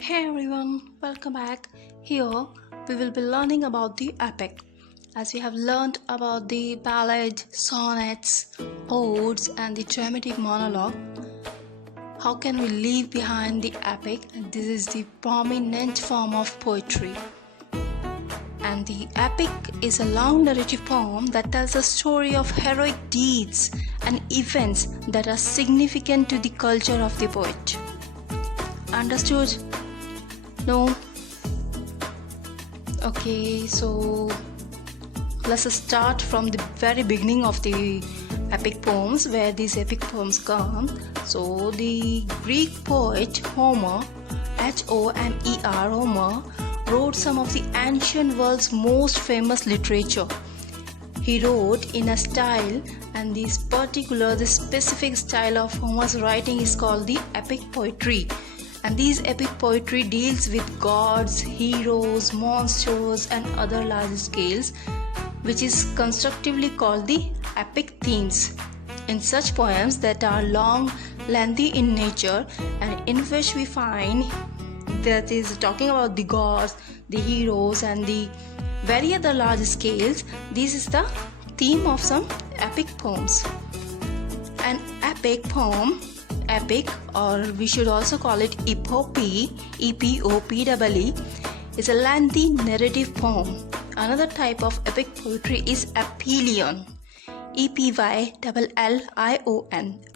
Hey everyone, welcome back. Here we will be learning about the epic. As we have learned about the ballad, sonnets, odes, and the dramatic monologue, how can we leave behind the epic? This is the prominent form of poetry. And the epic is a long narrative poem that tells a story of heroic deeds and events that are significant to the culture of the poet. Understood? No? Okay, so let's start from the very beginning of the epic poems, where these epic poems come. So the Greek poet Homer, Homer, Homer, wrote some of the ancient world's most famous literature. He wrote in a style, and the specific style of Homer's writing is called the epic poetry. And these epic poetry deals with gods, heroes, monsters, and other large scales, which is constructively called the epic themes. In such poems that are long, lengthy in nature, and in which we find that is talking about the gods, the heroes, and the very other large scales, this is the theme of some epic poems. An epic poem, epic, or we should also call it epopee, E-P-O-P-E-E, is a lengthy narrative poem. Another type of epic poetry is epyllion, E-P-Y-L-L-I-O-N.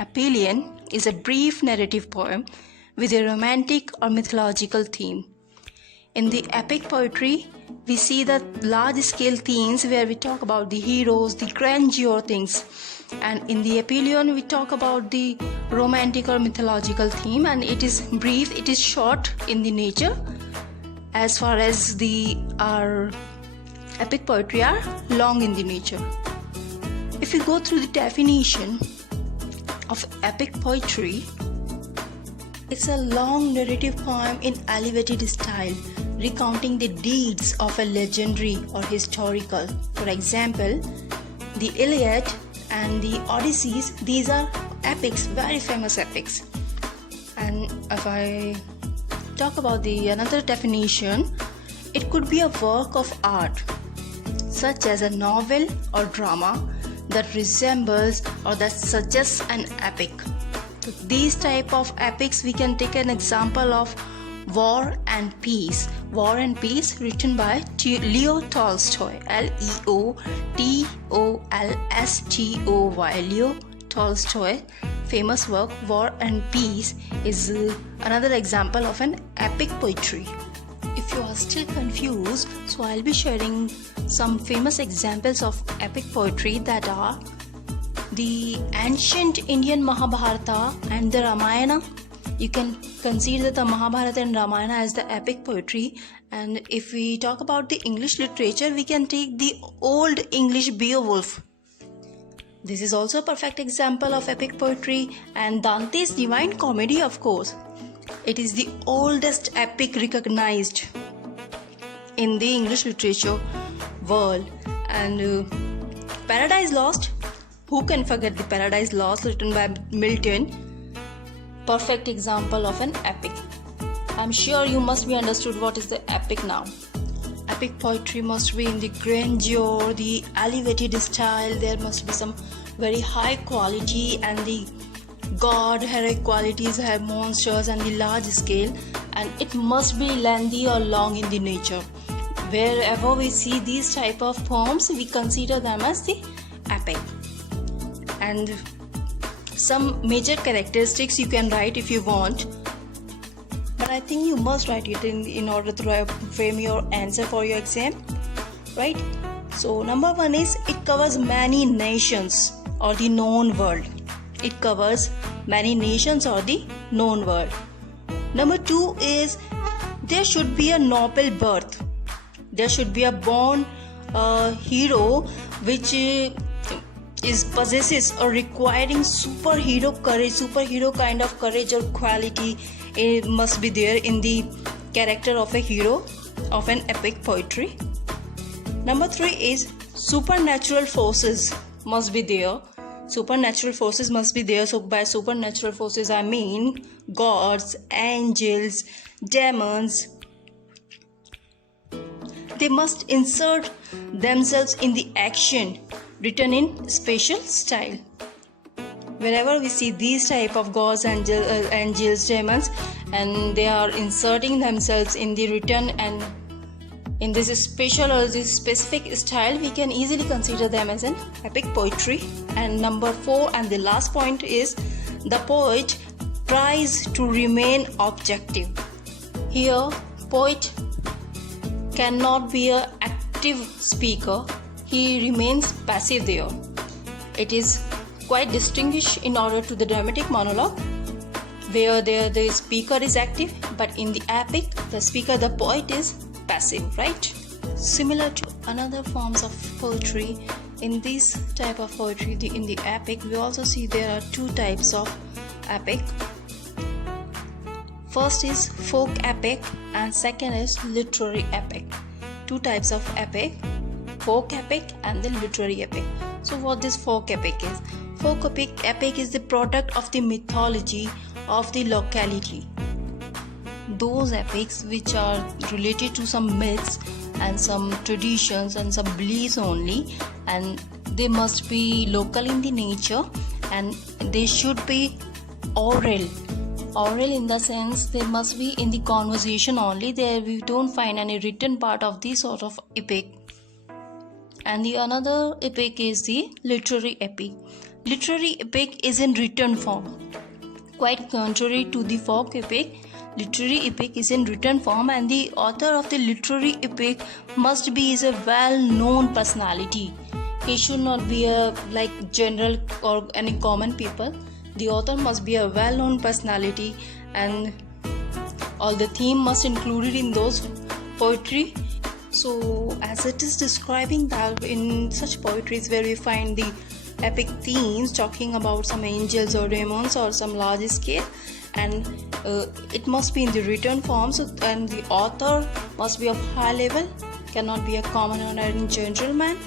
Epyllion is a brief narrative poem with a romantic or mythological theme. In the epic poetry, we see the large-scale themes where we talk about the heroes, the grandeur things. And in the epyllion, we talk about the romantic or mythological theme, and it is brief, it is short in the nature. As far as our epic poetry are long in the nature. If we go through the definition of epic poetry, it's a long narrative poem in elevated style, recounting the deeds of a legendary or historical. For example, the Iliad and the Odysseys, these are epics, very famous epics. And if I talk about the another definition, it could be a work of art, such as a novel or drama that resembles or that suggests an epic. So these type of epics, we can take an example of War and Peace. War and Peace, written by Leo Tolstoy, L-E-O-T-O-L-S-T-O-Y, Leo Tolstoy. Famous work War and Peace is another example of an epic poetry. If you are still confused, so I'll be sharing some famous examples of epic poetry that are the ancient Indian Mahabharata and the Ramayana. You can consider the Mahabharata and Ramayana as the epic poetry. And if we talk about the English literature, we can take the Old English Beowulf. This is also a perfect example of epic poetry. And Dante's Divine Comedy, of course. It is the oldest epic recognized in the English literature world. And Paradise Lost, who can forget the Paradise Lost, written by Milton? Perfect example of an epic. I'm sure you must be understood what is the epic now. Epic poetry must be in the grandeur, the elevated style. There must be some very high quality, and the god heroic qualities have monsters and the large scale, and it must be lengthy or long in the nature. Wherever we see these type of poems, we consider them as the epic. And some major characteristics you can write if you want, but I think you must write it in order to frame your answer for your exam, right? So number one is it covers many nations or the known world. It covers many nations or the known world. Number two is there should be a noble birth. There should be a born hero which possesses or requiring superhero courage, superhero kind of courage or quality. It must be there in the character of a hero of an epic poetry. Number three is supernatural forces must be there. Supernatural forces must be there. So by supernatural forces I mean gods, angels, demons, they must insert themselves in the action written in special style. Whenever we see these type of gods, angels, demons, and they are inserting themselves in the written and in this special or this specific style, we can easily consider them as an epic poetry. And number 4 and the last point is the poet tries to remain objective. Here, poet cannot be an active speaker. He remains passive there. It is quite distinguished in order to the dramatic monologue, where the speaker is active, but in the epic, the poet is passive, right? Similar to another forms of poetry, in this type of poetry, in the epic, we also see there are 2 types of epic. First is folk epic and second is literary epic. 2 types of epic, folk epic and the literary epic. So what this folk epic is? Folk epic is the product of the mythology of the locality. Those epics which are related to some myths and some traditions and some beliefs only, and they must be local in the nature, and they should be oral in the sense they must be in the conversation only. There we don't find any written part of this sort of epic. And the another epic is the literary epic. Literary epic is in written form. Quite contrary to the folk epic, literary epic is in written form, and the author of the literary epic must be a well-known personality. He should not be a general or any common people. The author must be a well-known personality, and all the theme must included in those poetry. So as it is describing that in such poetries where we find the epic themes talking about some angels or demons or some large scale, and it must be in the written form, so and the author must be of high level, cannot be a common or a general man.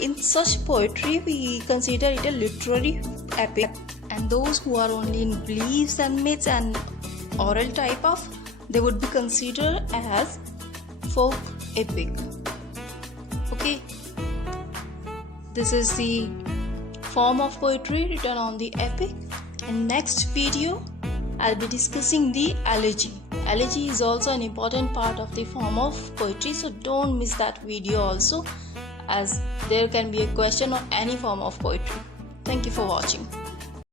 In such poetry we consider it a literary epic, and those who are only in beliefs and myths and oral type of, they would be considered as folk epic. Okay, this is the form of poetry written on the epic. In next video I'll be discussing the elegy. Elegy is also an important part of the form of poetry, so don't miss that video also, as there can be a question on any form of poetry. Thank you for watching.